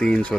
300